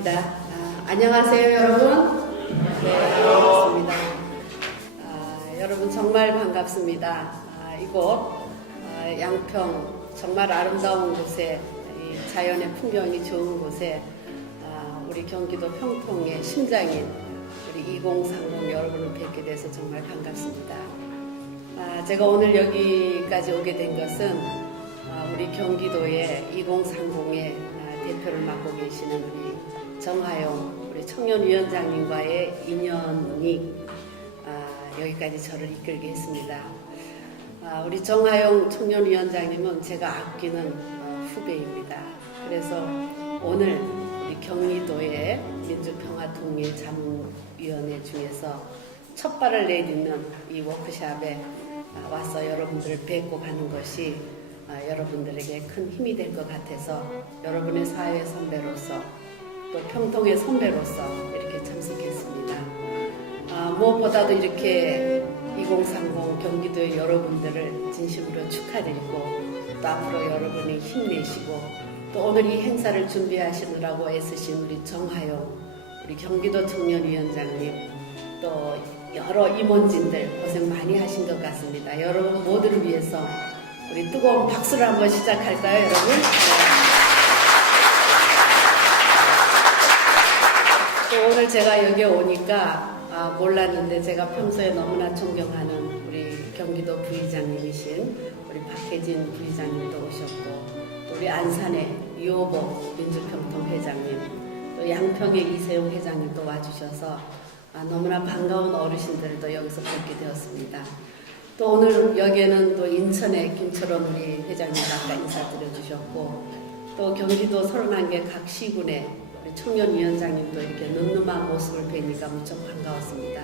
반갑습니다. 안녕하세요, 여러분. 네, 반갑습니다. 여러분 정말 반갑습니다. 이곳 양평 정말 아름다운 곳에 이 자연의 풍경이 좋은 곳에 우리 경기도 평통의 심장인 우리 2030 여러분을 뵙게 돼서 정말 반갑습니다. 제가 오늘 여기까지 오게 된 것은 우리 경기도의 2030의 대표를 맡고 계시는 우리 정하용 우리 청년위원장님과의 인연이 여기까지 저를 이끌게 했습니다. 우리 정하용 청년위원장님은 제가 아끼는 후배입니다. 그래서 오늘 우리 경기도의 민주평화통일자문위원회 중에서 첫 발을 내딛는 이 워크숍에 와서 여러분들을 뵙고 가는 것이 여러분들에게 큰 힘이 될 것 같아서 여러분의 사회 선배로서 또 평통의 선배로서 이렇게 참석했습니다. 무엇보다도 이렇게 2030 경기도의 여러분들을 진심으로 축하드리고 또 앞으로 여러분이 힘내시고 또 오늘 이 행사를 준비하시느라고 애쓰신 우리 정하용 우리 경기도 청년위원장님 또 여러 임원진들 고생 많이 하신 것 같습니다. 여러분 모두를 위해서 우리 뜨거운 박수를 한번 시작할까요, 여러분? 또 오늘 제가 여기 오니까 몰랐는데 제가 평소에 너무나 존경하는 우리 경기도 부의장님이신 우리 박혜진 부의장님도 오셨고 또 우리 안산의 유호복 민주평통 회장님 또 양평의 이세용 회장님도 와주셔서 너무나 반가운 어르신들도 여기서 뵙게 되었습니다. 또 오늘 여기에는 또 인천의 김철원 우리 회장님 아까 인사드려 주셨고 또 경기도 31개 각 시군의 우리 청년위원장님도 이렇게 늠름한 모습을 뵈니까 무척 반가웠습니다.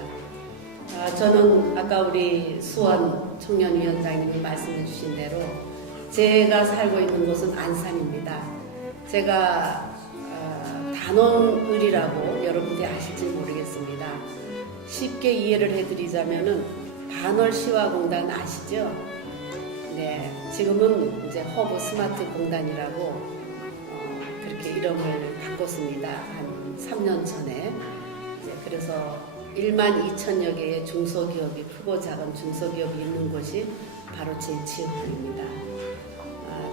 저는 아까 우리 수원 청년위원장님이 말씀해 주신 대로 제가 살고 있는 곳은 안산입니다. 제가 단원을이라고 여러분들이 아실지 모르겠습니다. 쉽게 이해를 해드리자면은 반월시화공단 아시죠? 네, 지금은 이제 허브 스마트 공단이라고 그렇게 이름을 바꿨습니다. 한 3년 전에. 그래서 1만 2천여 개의 중소기업이 크고 작은 중소기업이 있는 곳이 바로 제 지역구입니다.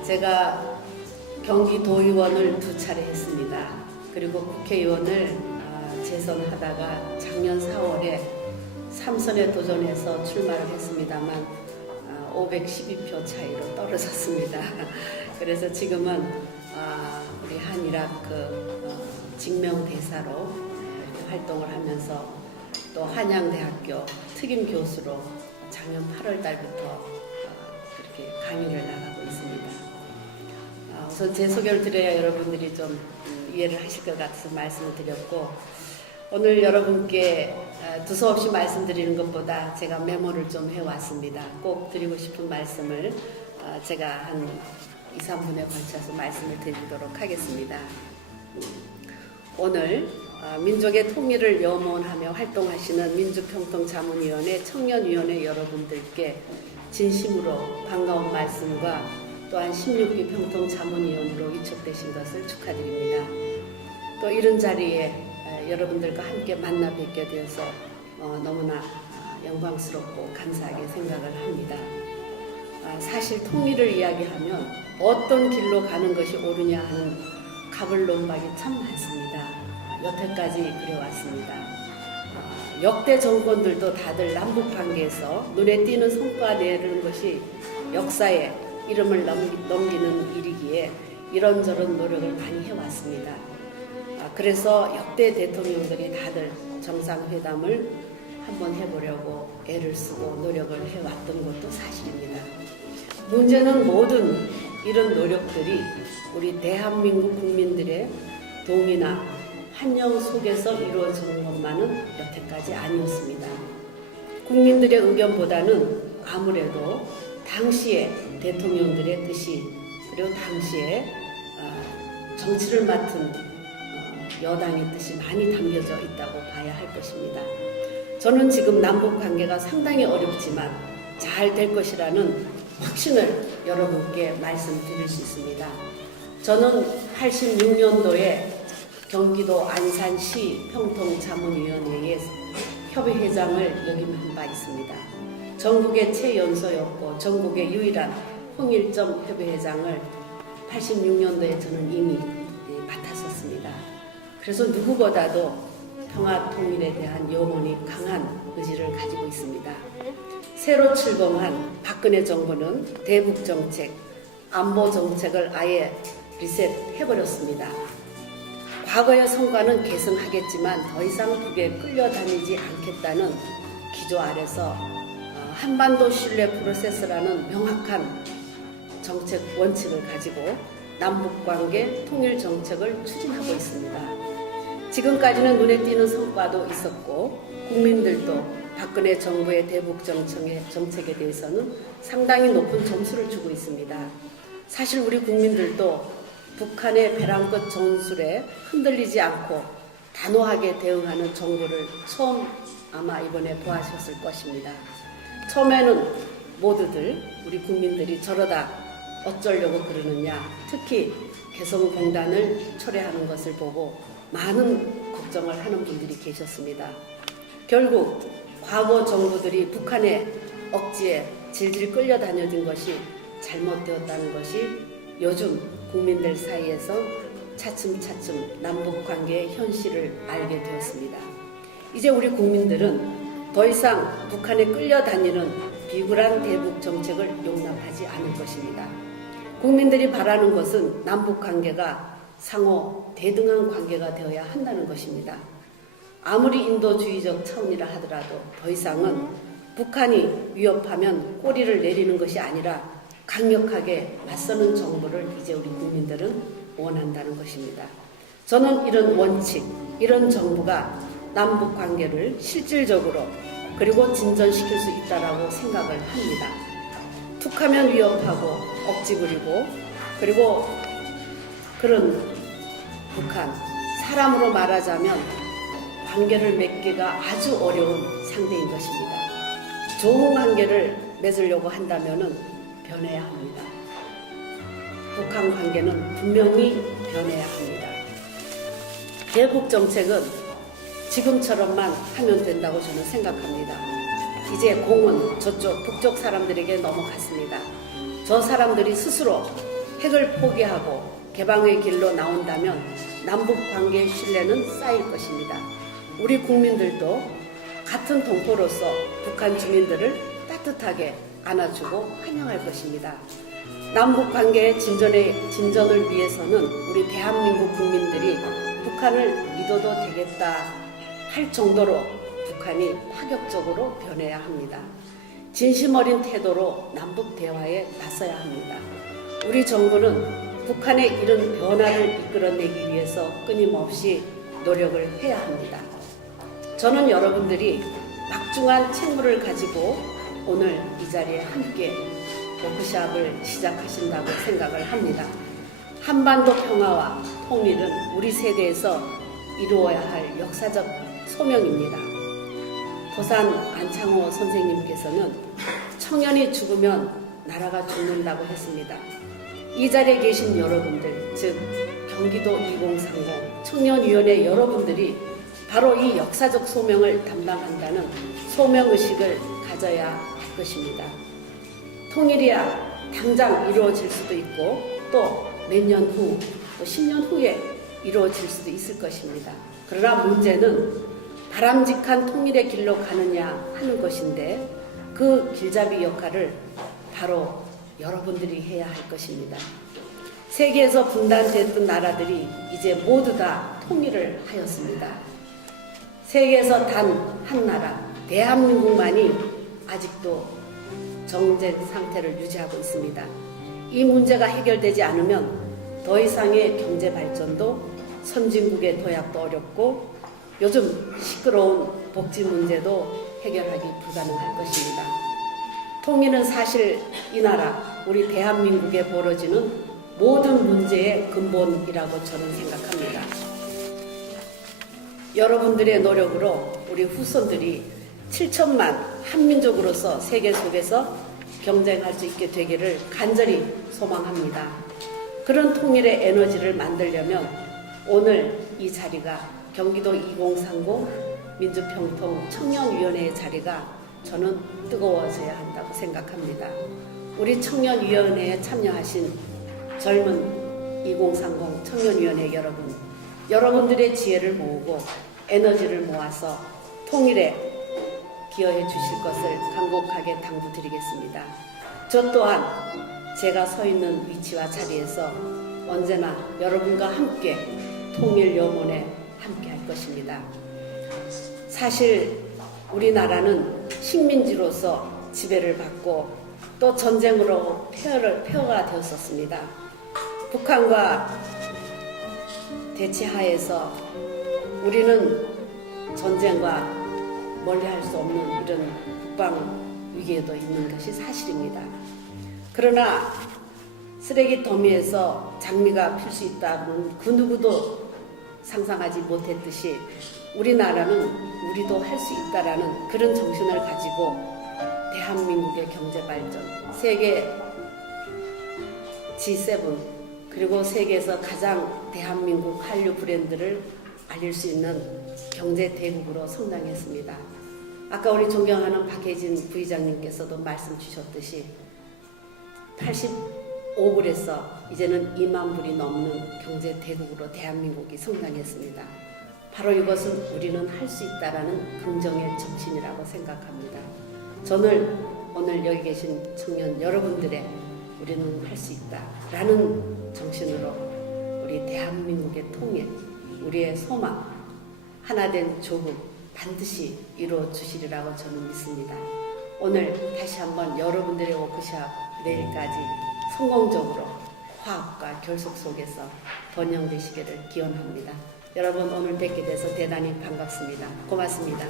제가 경기도의원을 2차례 했습니다. 그리고 국회의원을 재선하다가 작년 4월에 3선에 도전해서 출마를 했습니다만 512표 차이로 떨어졌습니다. 그래서 지금은 우리 한일학 직명대사로 이렇게 활동을 하면서 또 한양대학교 특임 교수로 작년 8월 달부터 그렇게 강의를 나가고 있습니다. 우선 제 소개를 드려야 여러분들이 좀 이해를 하실 것 같아서 말씀을 드렸고 오늘 여러분께 두서없이 말씀드리는 것보다 제가 메모를 좀 해왔습니다. 꼭 드리고 싶은 말씀을 제가 한 2, 3분에 걸쳐서 말씀을 드리도록 하겠습니다. 오늘 민족의 통일을 염원하며 활동하시는 민주평통자문위원회 청년위원회 여러분들께 진심으로 반가운 말씀과 또한 16기 평통자문위원으로 위촉되신 것을 축하드립니다. 또 이런 자리에 여러분들과 함께 만나 뵙게 되어서 너무나 영광스럽고 감사하게 생각을 합니다. 사실 통일을 이야기하면 어떤 길로 가는 것이 옳으냐 하는 가불론박이 참 많습니다. 여태까지 그래왔습니다. 역대 정권들도 다들 남북관계에서 눈에 띄는 성과 내는 것이 역사에 이름을 넘기는 일이기에 이런저런 노력을 많이 해왔습니다. 그래서 역대 대통령들이 다들 정상회담을 한번 해보려고 애를 쓰고 노력을 해왔던 것도 사실입니다. 문제는 모든 이런 노력들이 우리 대한민국 국민들의 동의나 환영 속에서 이루어지는 것만은 여태까지 아니었습니다. 국민들의 의견보다는 아무래도 당시의 대통령들의 뜻이 그리고 당시에 정치를 맡은 여당의 뜻이 많이 담겨져 있다고 봐야 할 것입니다. 저는 지금 남북 관계가 상당히 어렵지만 잘 될 것이라는 확신을 여러분께 말씀드릴 수 있습니다. 저는 86년도에 경기도 안산시 평통자문위원회의 협의회장을 역임한 바 있습니다. 전국의 최연소였고 전국의 유일한 통일점 협의회장을 86년도에 저는 이미 맡았었습니다. 그래서 누구보다도 평화 통일에 대한 영원히 강한 의지를 가지고 있습니다. 새로 출범한 박근혜 정부는 대북 정책, 안보 정책을 아예 리셋해버렸습니다. 과거의 성과는 계승하겠지만 더 이상 북에 끌려다니지 않겠다는 기조 아래서 한반도 신뢰 프로세스라는 명확한 정책 원칙을 가지고 남북관계 통일 정책을 추진하고 있습니다. 지금까지는 눈에 띄는 성과도 있었고 국민들도 박근혜 정부의 대북 정책에 대해서는 상당히 높은 점수를 주고 있습니다. 사실 우리 국민들도 북한의 벼랑 끝 전술에 흔들리지 않고 단호하게 대응하는 정부를 처음 아마 이번에 보아하셨을 것입니다. 처음에는 모두들 우리 국민들이 저러다 어쩌려고 그러느냐, 특히 개성공단을 철회하는 것을 보고 많은 걱정을 하는 분들이 계셨습니다. 결국 과거 정부들이 북한의 억지에 질질 끌려다녀진 것이 잘못되었다는 것이 요즘 국민들 사이에서 차츰차츰 남북관계의 현실을 알게 되었습니다. 이제 우리 국민들은 더 이상 북한에 끌려다니는 비굴한 대북 정책을 용납하지 않을 것입니다. 국민들이 바라는 것은 남북관계가 상호 대등한 관계가 되어야 한다는 것입니다. 아무리 인도주의적 차원이라 하더라도 더 이상은 북한이 위협하면 꼬리를 내리는 것이 아니라 강력하게 맞서는 정부를 이제 우리 국민들은 원한다는 것입니다. 저는 이런 원칙, 이런 정부가 남북 관계를 실질적으로 그리고 진전시킬 수 있다라고 생각을 합니다. 툭하면 위협하고 억지 부리고 그리고 그런 북한, 사람으로 말하자면 관계를 맺기가 아주 어려운 상대인 것입니다. 좋은 관계를 맺으려고 한다면 변해야 합니다. 북한 관계는 분명히 변해야 합니다. 대북 정책은 지금처럼만 하면 된다고 저는 생각합니다. 이제 공은 저쪽 북쪽 사람들에게 넘어갔습니다. 저 사람들이 스스로 핵을 포기하고 개방의 길로 나온다면 남북 관계의 신뢰는 쌓일 것입니다. 우리 국민들도 같은 동포로서 북한 주민들을 따뜻하게 안아주고 환영할 것입니다. 남북 관계의 진전을 위해서는 우리 대한민국 국민들이 북한을 믿어도 되겠다 할 정도로 북한이 파격적으로 변해야 합니다. 진심 어린 태도로 남북 대화에 나서야 합니다. 우리 정부는 북한의 이런 변화를 이끌어내기 위해서 끊임없이 노력을 해야 합니다. 저는 여러분들이 막중한 책무를 가지고 오늘 이 자리에 함께 워크숍을 시작하신다고 생각을 합니다. 한반도 평화와 통일은 우리 세대에서 이루어야 할 역사적 소명입니다. 도산 안창호 선생님께서는 청년이 죽으면 나라가 죽는다고 했습니다. 이 자리에 계신 여러분들, 즉 경기도 2030 청년위원회 여러분들이 바로 이 역사적 소명을 담당한다는 소명의식을 가져야 할 것입니다. 통일이야 당장 이루어질 수도 있고 또 몇 년 후, 또 10년 후에 이루어질 수도 있을 것입니다. 그러나 문제는 바람직한 통일의 길로 가느냐 하는 것인데 그 길잡이 역할을 바로 여러분들이 해야 할 것입니다. 세계에서 분단됐던 나라들이 이제 모두 다 통일을 하였습니다. 세계에서 단 한 나라, 대한민국만이 아직도 정전 상태를 유지하고 있습니다. 이 문제가 해결되지 않으면 더 이상의 경제 발전도 선진국의 도약도 어렵고 요즘 시끄러운 복지 문제도 해결하기 불가능할 것입니다. 통일은 사실 이 나라, 우리 대한민국에 벌어지는 모든 문제의 근본이라고 저는 생각합니다. 여러분들의 노력으로 우리 후손들이 7천만 한민족으로서 세계 속에서 경쟁할 수 있게 되기를 간절히 소망합니다. 그런 통일의 에너지를 만들려면 오늘 이 자리가 경기도 2030 민주평통 청년위원회의 자리가 저는 뜨거워져야 한다고 생각합니다. 우리 청년위원회에 참여하신 젊은 2030 청년위원회 여러분, 여러분들의 지혜를 모으고 에너지를 모아서 통일에 기여해 주실 것을 간곡하게 당부드리겠습니다. 저 또한 제가 서 있는 위치와 자리에서 언제나 여러분과 함께 통일 영원에 함께 할 것입니다. 사실 우리나라는 식민지로서 지배를 받고 또 전쟁으로 폐허가 되었었습니다. 북한과 대치하에서 우리는 전쟁과 멀리할 수 없는 이런 국방 위기에도 있는 것이 사실입니다. 그러나 쓰레기 더미에서 장미가 필 수 있다는 그 누구도 상상하지 못했듯이 우리나라는 우리도 할 수 있다라는 그런 정신을 가지고 대한민국의 경제 발전, 세계 G7 그리고 세계에서 가장 대한민국 한류 브랜드를 알릴 수 있는 경제 대국으로 성장했습니다. 아까 우리 존경하는 박혜진 부의장님께서도 말씀 주셨듯이 85불에서 이제는 2만 불이 넘는 경제 대국으로 대한민국이 성장했습니다. 바로 이것은 우리는 할 수 있다라는 긍정의 정신이라고 생각합니다. 저는 오늘 여기 계신 청년 여러분들의 우리는 할 수 있다라는 정신으로 우리 대한민국의 통일, 우리의 소망, 하나된 조국 반드시 이루어 주시리라고 저는 믿습니다. 오늘 다시 한번 여러분들의 워크샵 내일까지 성공적으로 화합과 결속 속에서 번영되시기를 기원합니다. 여러분 오늘 뵙게 돼서 대단히 반갑습니다. 고맙습니다.